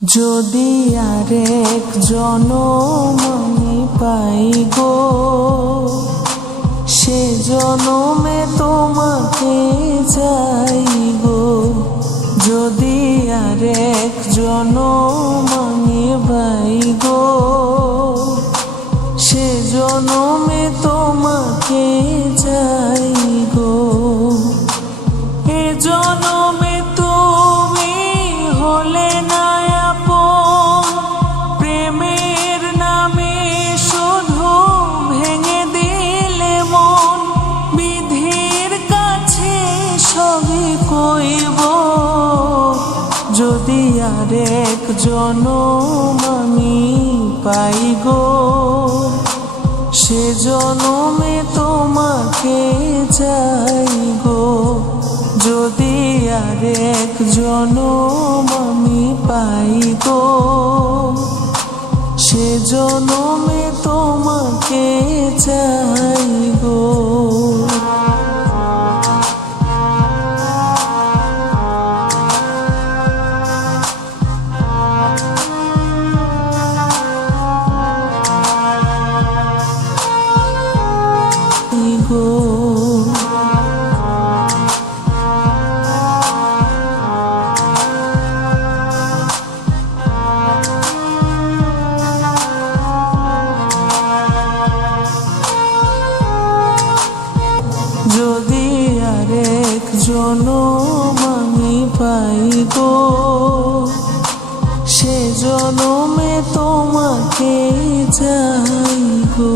যদি আরেক জনম আমি পাই গো, সে জনমে তোমাকে চাই গো। যদি আরেক জনম আমি পাই গো, সে জনমে তোমাকে চাই গো। এ জনমে তুমি হলে না আপন, প্রেমের নামে শুধু ভেঙে দিলে মন। বিধির কাছে সবই কইব, যদি আরেক জনম আমি পাই গো, সে জনমে তোমাকে চাই গো। যদি আরেক জনম আমি পাই গো, সে জনমে তোমাকে চাই গো। যদি আরেক জনম আমি পাই গো, সে জনমে তোমাকে চাই গো।